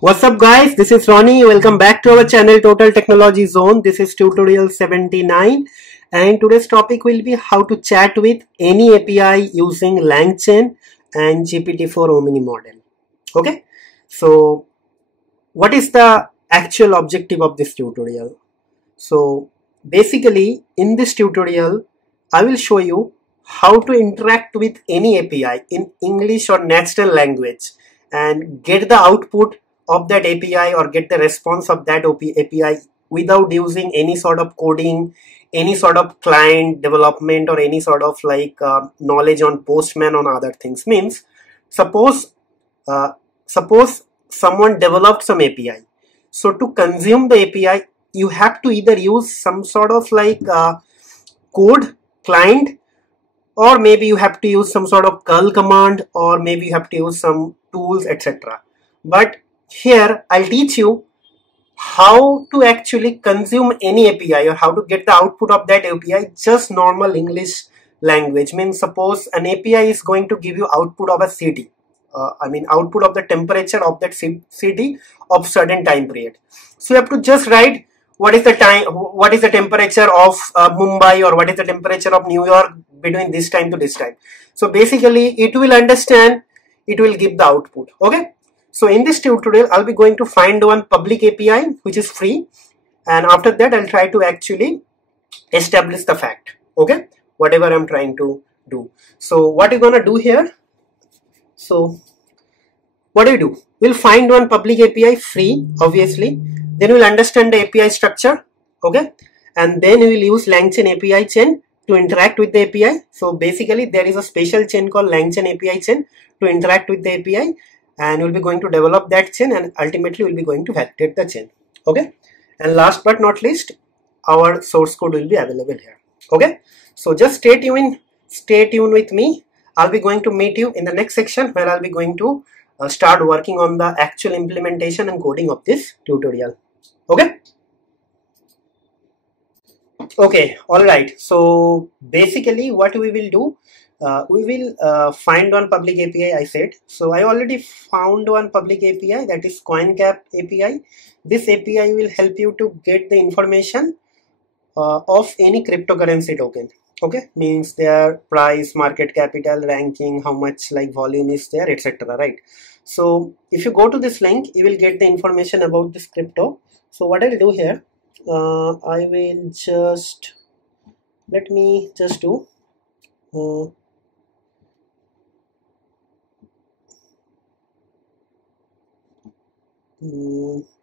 What's up guys, this is Ronnie. Welcome back to our channel Total Technology Zone. This is tutorial 79 and today's topic will be how to chat with any API using LangChain and GPT-4 Omni model. Okay, so what is the actual objective of this tutorial? So basically in this tutorial I will show you how to interact with any API in English or natural language and get the output of that API or get the response of that API without using any sort of coding, any sort of client development or any sort of knowledge on Postman or other things. Means suppose uh, suppose someone developed some API. So to consume the API, you have to either use some sort of code client, or maybe you have to use some sort of curl command, or maybe you have to use some tools, etc. But here I'll teach you how to actually consume any API or how to get the output of that API just normal English language. Means suppose an API is going to give you output of a city. Output of the temperature of that city of certain time period. So you have to just write what is the time, what is the temperature of Mumbai, or what is the temperature of New York between this time to this time. So basically it will understand, it will give the output. Okay. So in this tutorial, I'll be going to find one public API which is free, and after that I'll try to actually establish the fact. Okay, whatever I'm trying to do. So what you're gonna do here? So what do? We'll find one public API free, obviously. Then we'll understand the API structure. Okay, and then we will use LangChain API chain to interact with the API. So basically, there is a special chain called LangChain API chain to interact with the API. And we'll be going to develop that chain, and ultimately we'll be going to validate the chain. Okay, and last but not least, our source code will be available here. Okay, so just stay tuned with me. I'll be going to meet you in the next section where I'll be going to start working on the actual implementation and coding of this tutorial. Okay. Okay, all right. So basically what we will do, we will find one public API, I said. So I already found one public API, that is CoinCap API. This API will help you to get the information of any cryptocurrency token. Okay, means their price, market capital, ranking, how much volume is there, etc. Right. So if you go to this link, you will get the information about this crypto. So what I'll do here, I will just, let me just do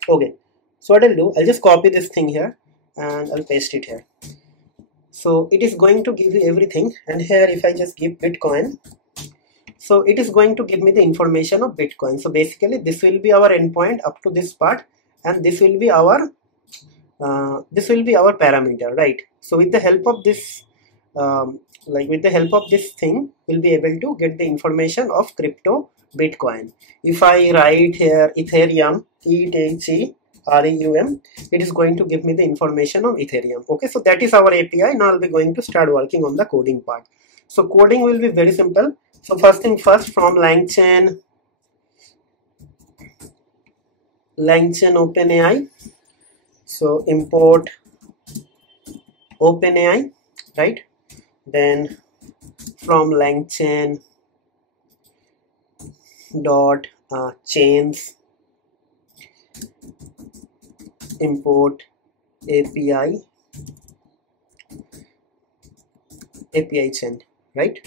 okay, so what I'll do, I'll just copy this thing here and I'll paste it here. So it is going to give you everything, and here if I just give Bitcoin, so it is going to give me the information of Bitcoin. So basically this will be our endpoint up to this part, and this will be our parameter, right? So with the help of this thing, we'll be able to get the information of crypto Bitcoin. If I write here Ethereum, ETHEREUM, it is going to give me the information on Ethereum. Okay, so that is our API. Now I'll be going to start working on the coding part. So coding will be very simple. So first thing first, from LangChain OpenAI. So import OpenAI, right? Then from LangChain dot chains import API chain, right?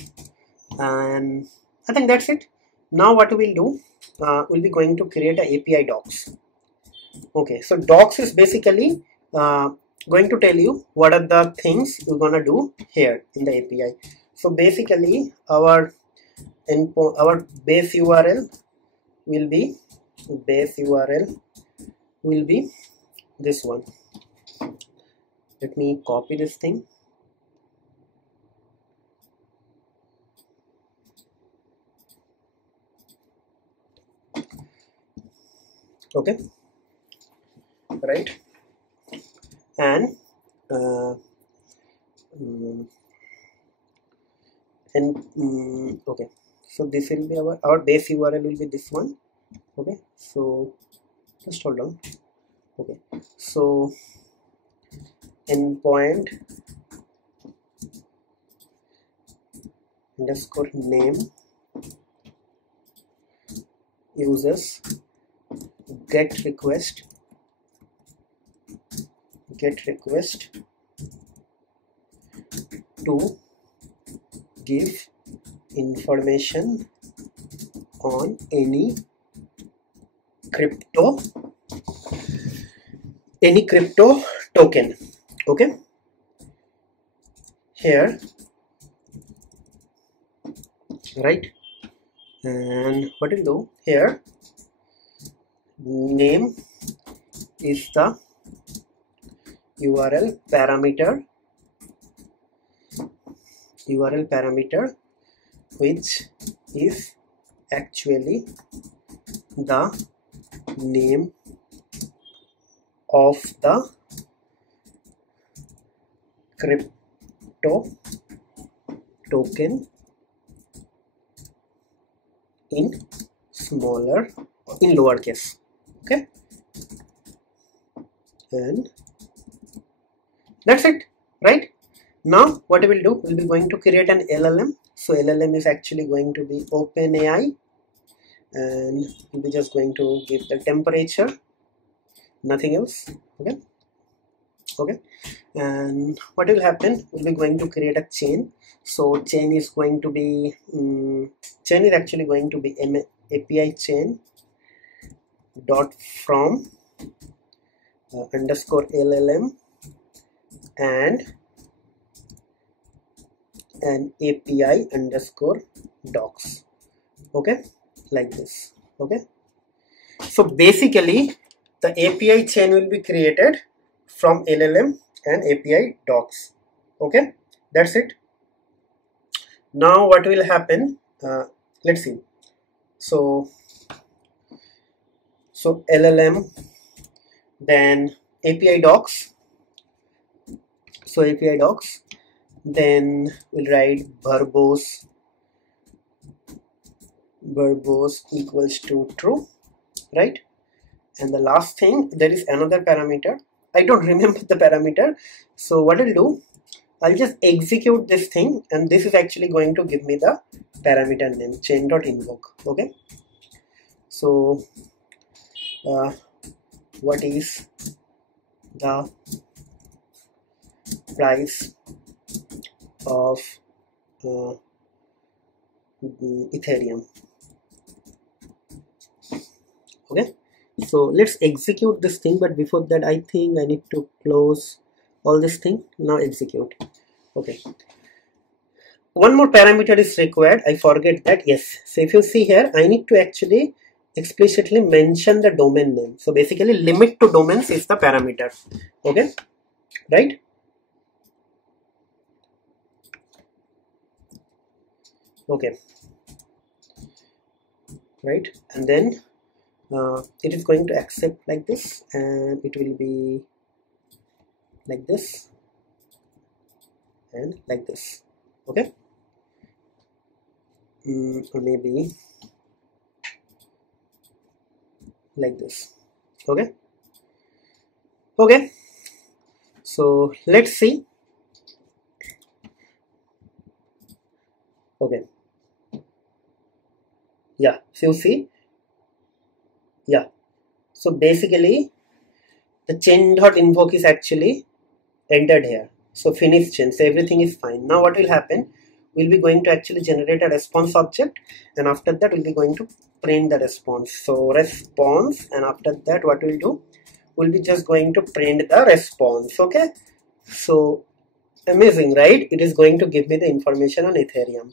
And I think that's it. Now what we'll do, we'll be going to create a API docs. Okay, so docs is basically going to tell you what are the things we're gonna do here in the API. So basically our base URL will be this one. Let me copy this thing. Okay, right, and okay, so this will be our base URL will be this one. Okay, so just hold on. Okay, so endpoint underscore name uses get request to give information on any crypto token. Okay, here, right, and what we'll do here, name is the URL parameter which is actually the name of the crypto token in lowercase. Okay, and that's it, right? Now what we will do, we'll be going to create an LLM. So LLM is actually going to be OpenAI, and we'll be just going to give the temperature, nothing else. Okay, and what will happen, we'll be going to create a chain. So chain is going to be actually going to be API chain dot from underscore LLM and an API underscore docs. Okay, like this. Okay, so basically the API chain will be created from LLM and API docs. Okay, that's it. Now what will happen, let's see. So LLM, then API docs. So API docs, then we'll write verbose equals to true, right? And the last thing, there is another parameter, I don't remember the parameter. So what I'll do, I'll just execute this thing, and this is actually going to give me the parameter name, chain.invoke. Okay, so what is the price of Ethereum? Okay, so let's execute this thing, but before that I think I need to close all this thing. Now execute. Okay, one more parameter is required, I forget that. Yes, so if you see here, I need to actually explicitly mention the domain name. So basically limit to domains is the parameter. Okay, right? Okay, right, and then it is going to accept like this, and it will be like this and like this. Okay, or maybe like this. Okay, okay, so let's see. Okay, yeah, so you see, yeah, so basically the chain.invoke is actually entered here. So finish chain, so everything is fine. Now what will happen, we'll be going to actually generate a response object, and after that we'll be going to print the response. So response, and after that what we'll do, we'll be just going to print the response. Okay, so amazing, right? It is going to give me the information on Ethereum.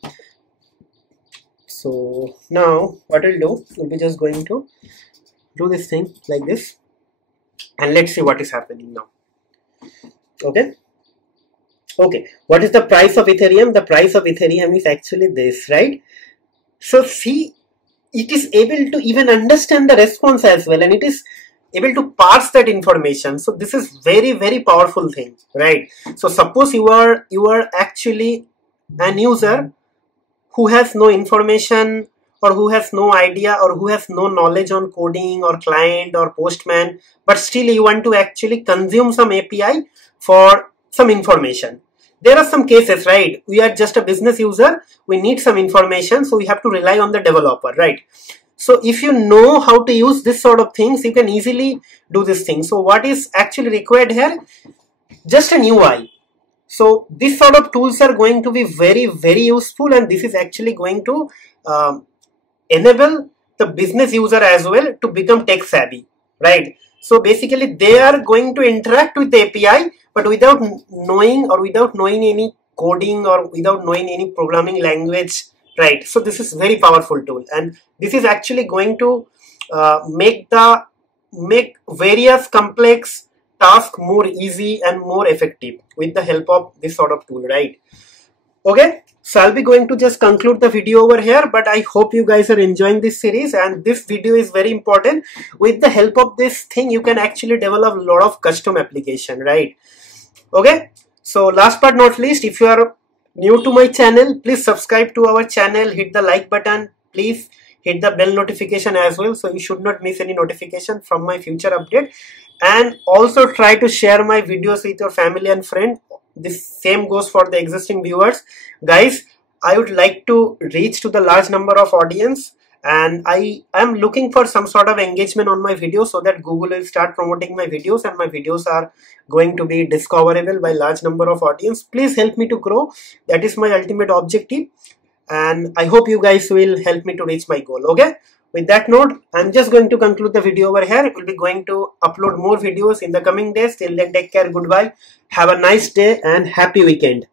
So now what we'll do, we'll be just going to do this thing like this, and let's see what is happening now. Okay, okay, what is the price of Ethereum? The price of Ethereum is actually this, right? So see, it is able to even understand the response as well, and it is able to parse that information. So this is very, very powerful thing, right? So suppose you are actually an user who has no information or who has no idea or who has no knowledge on coding or client or postman, but still you want to actually consume some API for some information. There are some cases, right? We are just a business user, we need some information, so we have to rely on the developer, right? So if you know how to use this sort of things, you can easily do this thing. So what is actually required here? Just an UI. So this sort of tools are going to be very, very useful, and this is actually going to enable the business user as well to become tech savvy, right? So basically they are going to interact with the API, but without knowing or without knowing any coding or without knowing any programming language, right? So this is very powerful tool, and this is actually going to make various complex tasks more easy and more effective with the help of this sort of tool, right? Okay, so I'll be going to just conclude the video over here, but I hope you guys are enjoying this series, and this video is very important. With the help of this thing, you can actually develop a lot of custom application, right? Okay, so last but not least, if you are new to my channel, please subscribe to our channel, hit the like button, please hit the bell notification as well, so you should not miss any notification from my future update. And also try to share my videos with your family and friend. This same goes for the existing viewers. Guys, I would like to reach to the large number of audience, and I am looking for some sort of engagement on my videos so that Google will start promoting my videos and my videos are going to be discoverable by large number of audience. Please help me to grow. That is my ultimate objective, and I hope you guys will help me to reach my goal. Okay, with that note, I'm just going to conclude the video over here. We'll be going to upload more videos in the coming days. Till then, take care, goodbye, have a nice day and happy weekend.